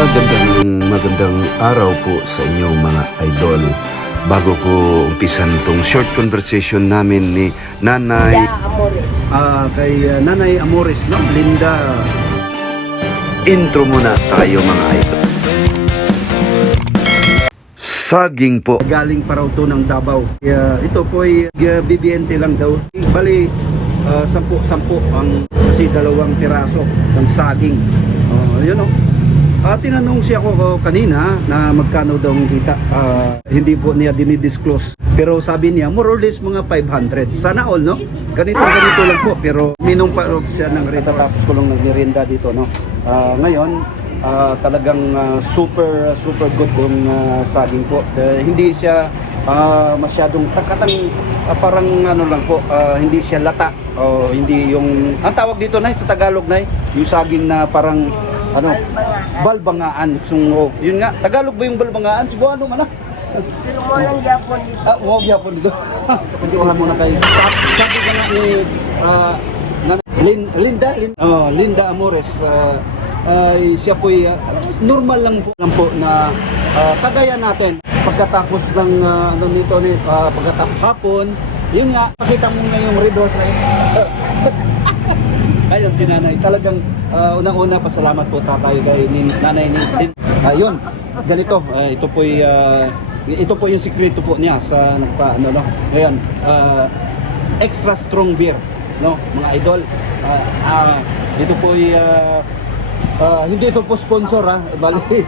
Magandang araw po sa inyo mga idol. Bago ko umpisan tong short conversation namin ni Nanay Amores. kay Nanay Amores, no? Linda. Intro muna tayo mga idol. Saging po. Galing pa raw to ng Davao. Ito po ay BBNT lang daw. Bali, 10 ang kasi 2 piraso ng saging. Yun o. Tinanong siya ko kanina na magkano daw ang kita. Hindi po niya dinidisclose. Pero sabi niya, more or less mga 500. Sana all, no? Ganito lang po. Pero minum pa siya ng rita tapos ko lang nagmirinda dito, no? Ngayon, talagang super good yung saging po. Hindi siya masyadong parang ano lang po, hindi siya lata. Hindi yung, ang tawag dito na sa Tagalog na yung saging na parang ano, balbangaan. So, yun nga, Tagalog ba yung balbangaan? Cebuano man na. Pero mo lang Japon dito. Huwag Japon dito. Hindi ko muna kayo. Sabi ka na ni Linda Amores. Siya po normal lang po na kagaya natin. Pagkatapos ng pagkatapos hapon, yun nga, pakita mo na yung red horse na yun. Ayun si Nanay, talagang unang-una pasalamat po tatay kay Nanay ni ayun, ganito, ito po yung sikreto po niya sa ngayon, extra strong beer, no, mga idol. Ito po hindi ito po sponsor bali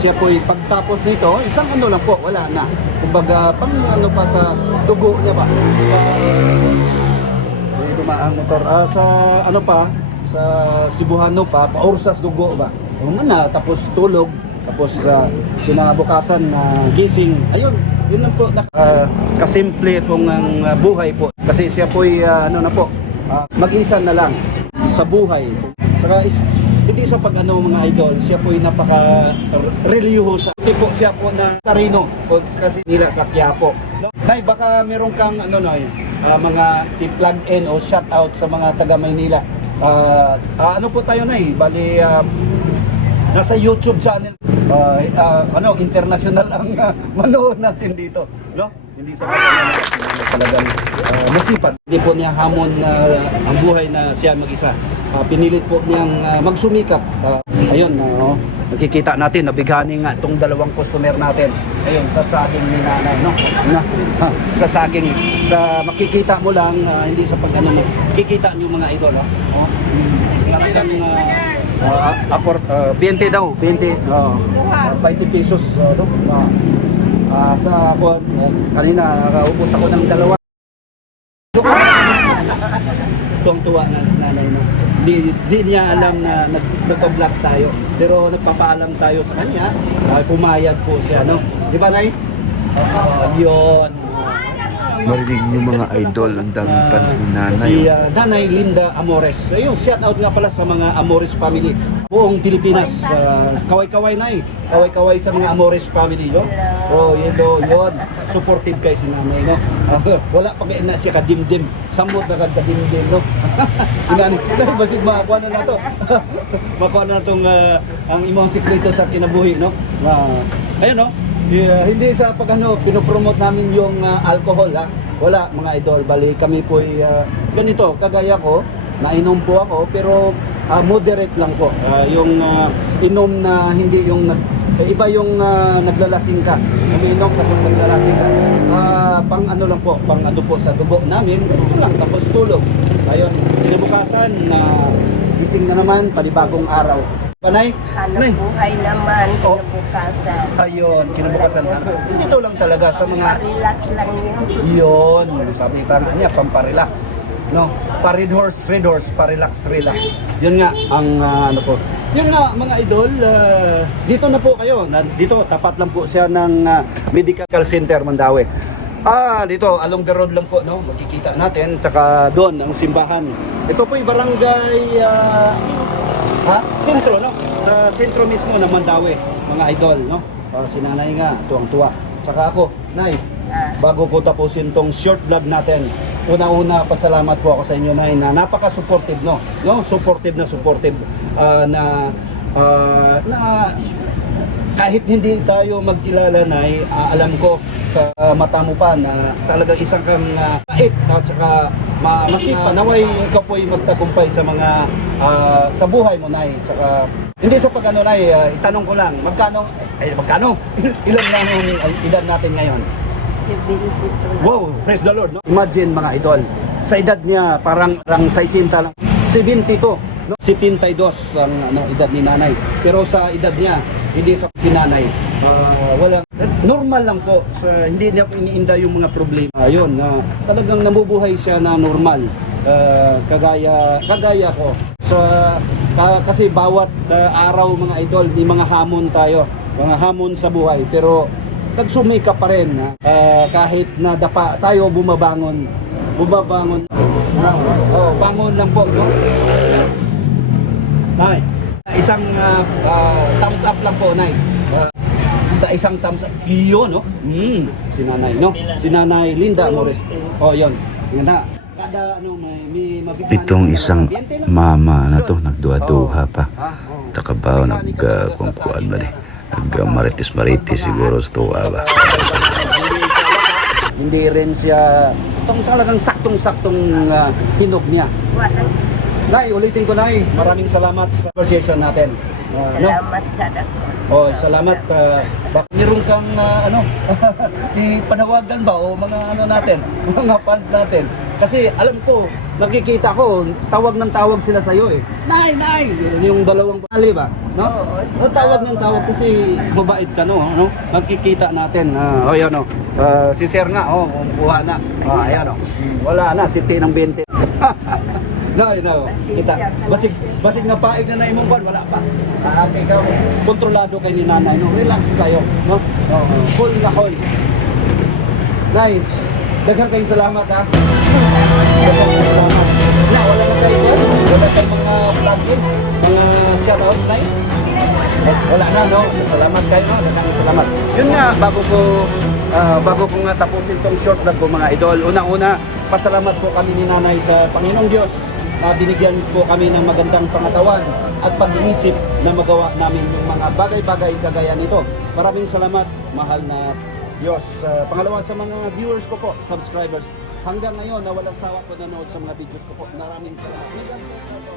siya po pagtapos nito, isang ano lang po, wala na. Kumbaga, pang ano pa sa dugo niya ba? Sa dumaang motor sa ano pa, sa Cebuano pa, paursas dugo ba? Na tapos tulog, tapos kinabukasan na gising. Ayun, yun lang po. Kasimple pong ang buhay po. Kasi siya po mag-isa na lang sa buhay. Saka hindi sa pag-ano mga idol, siya po ay napaka-reliyosa. Hindi po siya po na Sarino, kasi nila sa Quiapo. Nay, baka meron kang mga i-plug in o shout out sa mga taga Maynila. Ano po tayo na bali nasa YouTube channel. International ang manood natin dito, no? Hindi sa talagang masipag. Hindi po niya hamon ang buhay na siya mag-isa. Pinilit po niyang magsumikap. Ayun, nakikita natin, nabighani nga itong 2 customer natin. Ayun, sa saging ni Nanay, no? Sa saging, makikita mo lang, hindi sa pag-ano mo. Kikita niyo mga idol, no? Talagang 20 daw, 20 pesos, no? Sa ako, kanina, ubos ako ng 2. Tuwang-tuwa na si Nanay, no? Di niya alam na nagpa-vlog tayo, pero nagpapaalam tayo sa kanya, pumayag po siya, no? Di ba, Nay? Yun. Marinig niyo mga idol, ang daming fans ni Nanay. Si Nanay Linda Amores. Ayun, shout out nga pala sa mga Amores family. Buong Pilipinas. Kaway-kaway na Kaway-kaway sa mga Amores family, no? Yun. Supportive kay si Nanay, no? Wala pa kaya na siya kadimdim. Samot na kadimdim, no? Dahil basit makakuha na to. Makuha na itong ang imong sikreto sa kinabuhi, no? Ayun, no? Hindi sa pinopromote namin yung alcohol, ha? Wala mga idol, bali kami po ganito, kagaya ko, nainom po ako, pero moderate lang po. Yung inom na hindi yung iba yung naglalasing ka. Umiinom tapos naglalasing ka. Pang ano lang po, pang ano po sa dugo namin, ito lang, tapos tulog. Ayun, kinabukasan gising na naman, panibagong araw. Panay? Hanap buhay naman, kinabukasan. Ayun, kinabukasan. Dito lang talaga sa mga Relax lang yun. yun, sabi pa niya, pamparelax, no? Pa-red horse, pa-relax. Yun nga, ang yun nga, mga idol, dito na po kayo. Dito, tapat lang po siya ng Medical Center, Mandaue. Dito, along the road lang po, no? Makikita natin, tsaka doon, ang simbahan. Ito po yung barangay, sentro, no? Sa sentro mismo ng Mandaue, mga idol, no? Si Nanay nga, tuwang-tuwa. Tsaka ako, Nay, bago ko tapusin tong short vlog natin, una-una, pasalamat po ako sa inyo, Nay, na napaka-supportive, no? Supportive na na kahit hindi tayo magkilala na alam ko sa mata mo pa na talagang isang kang bait at saka masipa. Naway ikaw po'y magtagumpay sa mga sa buhay mo, Nay. Saka hindi sa pag-ano, Nay, itanong ko lang, magkano? Ilan lang yung edad natin ngayon? 72. Wow, praise the Lord, no? Imagine mga idol, sa edad niya parang 60 lang. 72, no? 72 ang edad ni nanay. Pero sa edad niya, hindi sa si nanay. Walang normal lang po. Hindi niya iniinda yung mga problema. Ayun, talagang nabubuhay siya na normal. Kagaya ko. Kasi bawat araw mga idol, may mga hamon tayo. Mga hamon sa buhay. Pero nagsumika pa rin. Kahit na dapa tayo, bumabangon. Bangon lang po, no? Nay, isang thumbs up lang po, Nay. Isang thumbs up. Yun, no? Si Nanay, no? Si Nanay Linda Amores. Yun. Yun na. Kada may mabigahan. Itong isang mama na to, nagduha-duha pa. Takabaw, nagkungkuan ba di? Nagmaritis-maritis siguro sa tuwa ba? Hindi rin siya talagang saktong-saktong hinog niya. Nay, ulitin ko, Nay. Maraming salamat sa conversation natin. Salamat sa dako. Salamat. Baka meron kang ipanawagan ba o mga natin, mga fans natin. Kasi alam ko, nakikita ko, tawag ng tawag sila sa'yo eh. Nay! Yung dalawang bali ba? No? Tawag ng tawag kasi mabait ka, no? Magkikita natin. Ayan, si Sir nga, kuha na. Ayan, wala na, siti ng 20. No, kita. Basig na paig na naimong wala pa. Ikaw, kontrolado kay ni nanay, no? Relax kayo, no? Cool na cool. Nay, daghang kayong salamat, ha? Wala na kayo yan? Wala kayong mga vloggers? Mga shoutouts, Nay? Wala na, no? Salamat kayo, no? Daghang salamat. Yun nga, bago ko nga tapusin tong short vlog ko, mga idol. Una-una, pasalamat po kami ni nanay sa Panginoong Diyos. Binigyan po kami ng magandang pangatawan at pag-iisip na magawa namin yung mga bagay-bagay kagaya nito. Maraming salamat, mahal na Diyos. Pangalawa sa mga viewers ko po, subscribers, hanggang ngayon na walang sawa po nanood sa mga videos ko po. Maraming salamat.